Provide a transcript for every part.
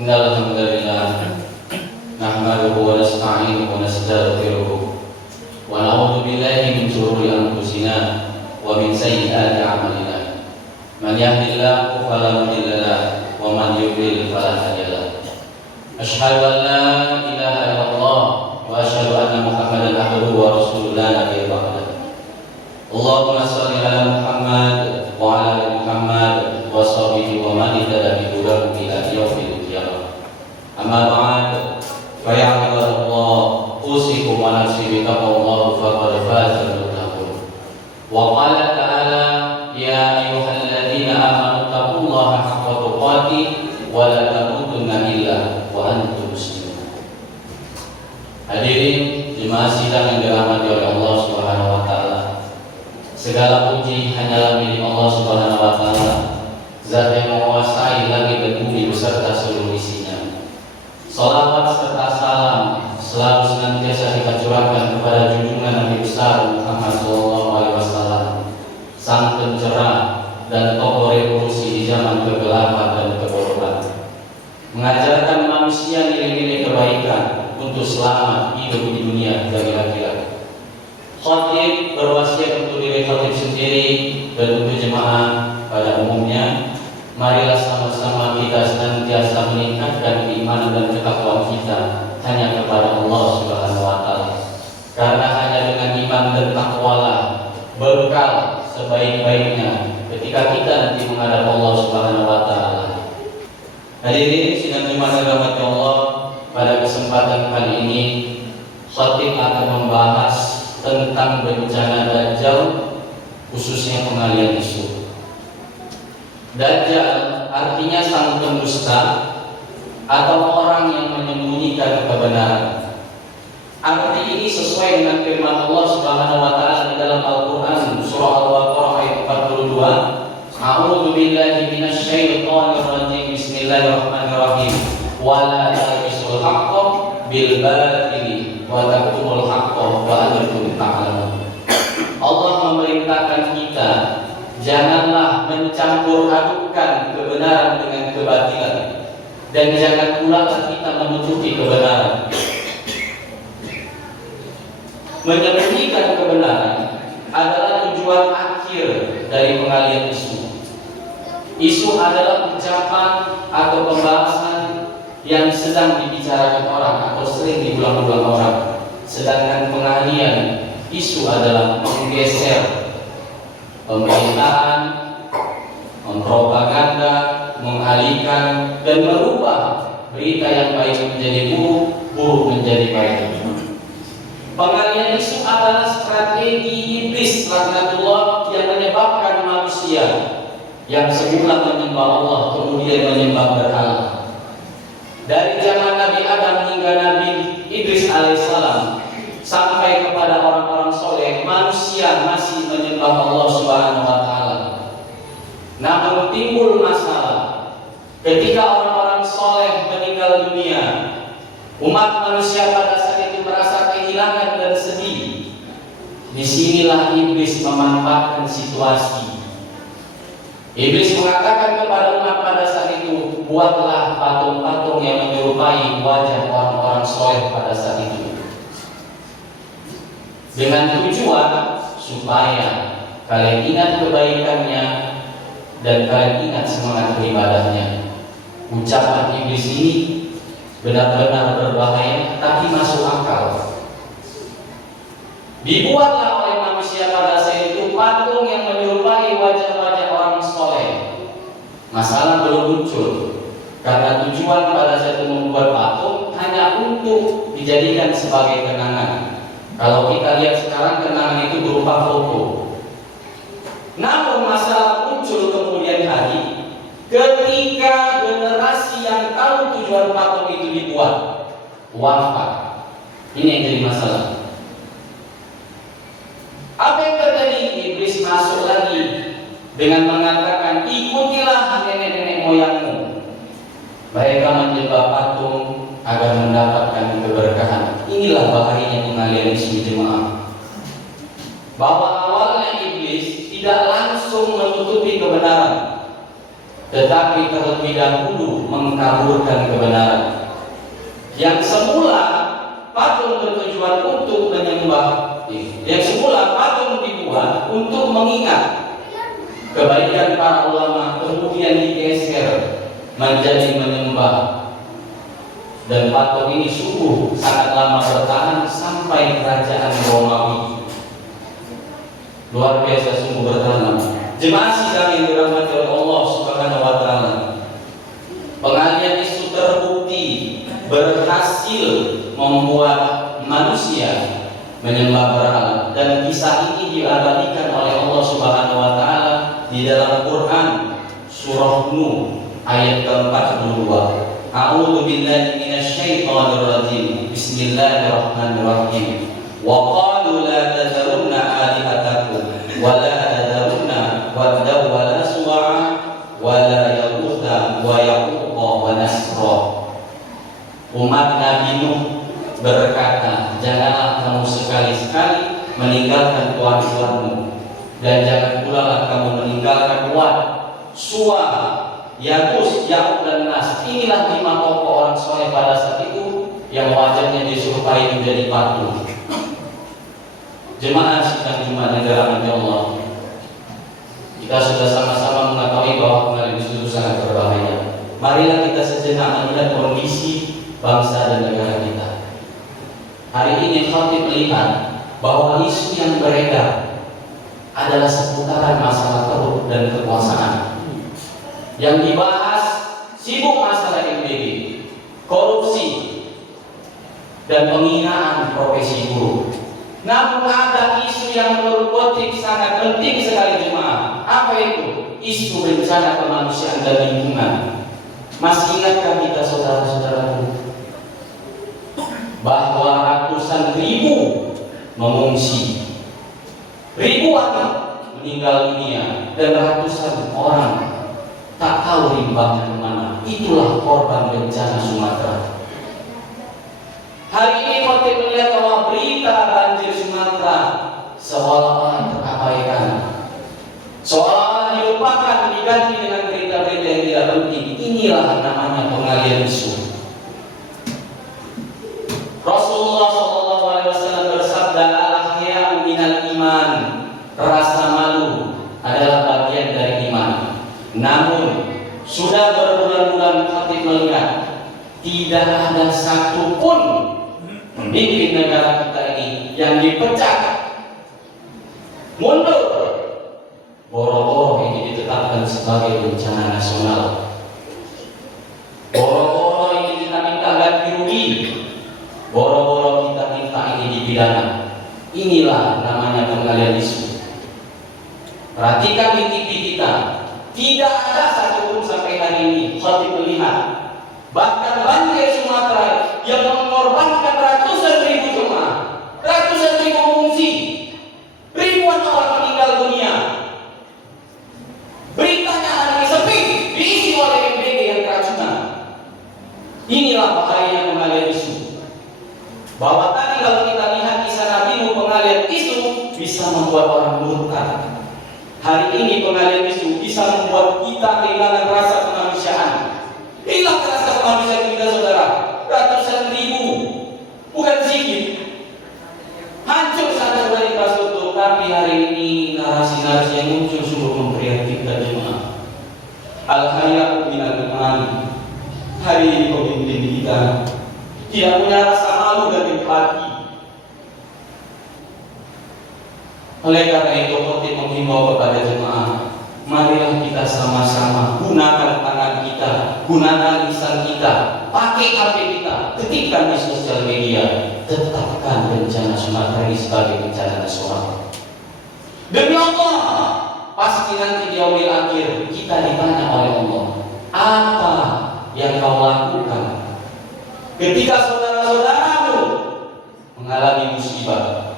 Innal hamdalillah nahmaduhu wa nasta'inuhu wa nastaghfiruh wa na'udzu billahi min shururi anfusina wa min sayyiati a'malina. Man yahdihillahu fala mudilla lahu wa man yudlil fala hadiya lahu. Asyhadu an la ilaha illallah wa asyhadu anna Muhammadan abduhu wa rasuluhu la nabiyya ba'dahu. Allahumma shalli ala Muhammad wa ala ali Muhammad wa sahbihi wa man ihtada bi hudahu ila yaumil qiyamah. Amma ba'd, fa ya ibadallah, usikum wa nafsi bi taqwallah faqad faza al-muttaqun. Wa qala ta'ala, ya ayyuhalladzina amanu taqullaha haqqa tuqatih wa la tamutunna illa wa antum muslimun. Hadirin jemaah sidang yang dirahmati oleh Allah Subhanahu wa taala. Segala puji hanyalah milik Allah Subhanahu wa taala, Zat yang menguasai langit dan bumi beserta seluruh isinya. Salawat serta salam selalu senantiasa kita curahkan kepada junjungan Nabi besar Muhammad SAW, sang pencerah dan tokoh revolusi di zaman kegelapan dan keborokan, mengajarkan manusia nilai-nilai kebaikan untuk selamat hidup di dunia dan di akhirat. Khatib berwasiat untuk diri khatib sendiri dan untuk jemaah pada umumnya, marilah sama-sama kita senantiasa meningkatkan keimanan dan ketakwaan kita hanya kepada Allah Subhanahu wa taala. Karena hanya dengan iman dan takwalah bekal sebaik-baiknya ketika kita nanti menghadap Allah Subhanahu wa taala. Hadirin sidang jemaah dirahmati Allah, pada kesempatan kali ini khatib akan membahas tentang bencana Dajjal, khususnya pengalian isu. Dajjal artinya sang pendusta atau orang yang menyembunyikan kebenaran. Arti ini sesuai dengan firman Allah Subhanahu wa taala di dalam Al-Qur'an surah Al-Baqarah ayat 42. A'udzu billahi minasy syaithanir rajim. Bismillahirrahmanirrahim. Wa la talbisul haqqo bil batili wa taktumul haqqo wa antum ta'lamun. Allah memerintahkan kita, janganlah mencampur adukkan kebenaran dengan kebatilan, dan jangan pula kita menutupi kebenaran. Menyembunyikan kebenaran adalah tujuan akhir dari pengalian isu. Isu adalah ucapan atau pembahasan yang sedang dibicarakan orang atau sering diulang-ulang orang. Sedangkan pengalian isu adalah menggeser pemberitaan, mempropaganda, mengalihkan dan merubah berita yang baik menjadi buruk, buruk menjadi baik. Pengalian isu adalah strategi iblis laknatullah yang menyebabkan manusia yang semula menyembah Allah kemudian menyembah berhala. Dari zaman Nabi Adam hingga Nabi Idris alaihissalam sampai kepada orang-orang soleh, manusia masih menyembah Allah Subhanahu wa taala. Namun timbul masalah ketika orang-orang soleh meninggal dunia. Umat manusia pada saat itu merasa kehilangan dan sedih. Disinilah iblis memanfaatkan situasi. Iblis mengatakan kepada umat pada saat itu, buatlah patung-patung yang menyerupai wajah orang-orang soleh pada saat itu, dengan tujuan supaya kalian ingat kebaikannya dan kalian ingat semangat beribadahnya. Ucapan iblis ini benar-benar berbahaya tapi masuk akal. Dibuatlah oleh manusia pada saat itu patung yang menyerupai wajah-wajah orang soleh. Masalah belum muncul karena tujuan pada saat itu membuat patung hanya untuk dijadikan sebagai kenangan. Kalau kita lihat sekarang, kenangan itu berupa foto. Namun masalah muncul kemudian hari ketika generasi yang tahu tujuan patung itu dibuat wafat. Ini yang jadi masalah. Apa yang terjadi? Iblis masuk lagi dengan mengatakan, ikutilah nenek-nenek moyangmu. Mereka menyembah patung agar mendapatkan keberkahan. Inilah bahayanya pengalian isu jemaah. Bahwa awalnya iblis tidak langsung menutupi kebenaran, tetapi terlebih dahulu mengkaburkan kebenaran. Yang semula patung bertujuan untuk menyembah, yang semula patung dibuat untuk mengingat kebaikan para ulama, kemudian digeser menjadi menyembah. Dan patung ini sungguh sangat lama bertahan sampai kerajaan Romawi. Luar biasa, sungguh bertahan. Jemaah sidang yang dirahmati oleh Allah Subhanahu wa taala, pengalian isu terbukti berhasil membuat manusia menyembah berhala, dan kisah ini diabadikan oleh Allah Subhanahu wa taala di dalam Quran surah Nuh ayat ke-42. A'udzu billahi minasyaitonir rajim. Bismillahirrahmanirrahim. Wa qalu la tadharunna alihatakum wa la tadharunna wadda wa la suwa'a wa la yaghutha wa yaquqa wa nasra. Umat Nabi Nuh berkata, janganlah kamu sekali-sekali meninggalkan Tuhan-Tuhanmu, dan jangan pula kamu meninggalkan Wad, Suwa, Yagus, Ya'uq dan Nas. Inilah 5 tokoh orang soleh pada saat itu yang wajahnya diserupai menjadi patung. Jemaah sidang Jumat yang dirahmati Allah, kita sudah sama-sama mengetahui bahwa pengalian isu itu sangat berbahaya. Marilah kita sejenak melihat kondisi bangsa dan negara kita. Hari ini khatib melihat bahwa isu yang beredar adalah seputaran masalah korup dan kekuasaan. Yang dibahas sibuk masalah MBG, korupsi, dan penghinaan profesi guru. Namun ada isu yang berpotensi sangat penting sekali jemaah. Apa itu? Isu bencana kemanusiaan dan lingkungan. Masih ingatkah kita saudara-saudaraku bahwa ratusan ribu mengungsi, ribuan meninggal dunia, dan ratusan orang tak tahu rimbanya kemana? Itulah korban bencana Sumatera. Hari ini kita melihat bahwa berita banjir Sumatera seolah-olah terabaikan, seolah-olah dilupakan, diganti dengan berita-berita yang tidak penting. Inilah namanya pengalian isu. Rasulullah SAW bersabda, al-hahya'u minal iman. Rasa malu adalah bagian dari iman. Namun sudah berbulan-bulan khatib melihat tidak ada satupun pemimpin negara kita ini yang dipecat, mundur, boro-boro ini ditetapkan sebagai bencana nasional, boro-boro ini kita minta ganti rugi, boro-boro kita minta ini dipidana. Inilah namanya pengalian isu. Perhatikan di TV kita, tidak ada satupun sampai hari ini khatib melihat. Bahkan banjir Sumatera yang mengorbankan ratusan ribu jemaah, ratusan ribu pengungsi, ribuan orang meninggal dunia. Beritanya hari ini sepi, diisi oleh MBG yang keracunan. Inilah bahaya pengalian isu. Bahwa tadi kalau kita lihat kisah Nabi Nuh, pengalian isu bisa membuat orang murtad. Hari ini pengalian isu bisa membuat kita kehilangan rasa kemanusiaan. Hilang rasa kemanusiaan kita, saudara. Ratusan ribu, bukan sedikit, hancur sana dari infrastruktur. Tapi hari ini narasi-narasi yang muncul sungguh memprihatinkan jemaah. Al-hayya'u minal iman. Hari ini pemimpin kita tidak punya rasa malu dan empati. Oleh karena itu, khatib menghimbau kepada jemaah, marilah kita sama-sama gunakan tangan kita, gunakan lisan kita, pakai HP kita, ketikkan di sosial media, tetapkan bencana Sumatera ini sebagai bencana nasional. Demi Allah, pasti nanti di yaumil akhir kita ditanya oleh Allah, apa yang kau lakukan ketika saudara-saudaramu mengalami musibah?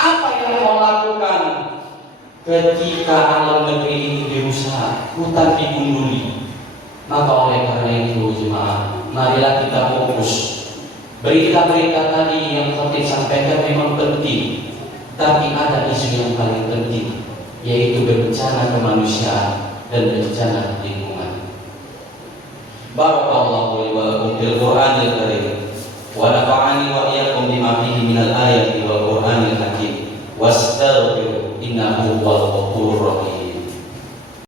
Apa yang kau lakukan ketika alam negeri ini dirusak, hutan digunduli? Maka oleh karena itu jemaah, marilah kita fokus. Berita-berita tadi yang khatib sampaikan memang penting, tapi ada isu yang paling penting, yaitu bencana kemanusiaan dan bencana lingkungan. Barakallahu li wa lakum fil Qur'anil karim wa nafa'ani wa iyyakum bima fihi minal ayati wal Qur'anil hakim wastaghfiru innahu huwal ghafurur rahim.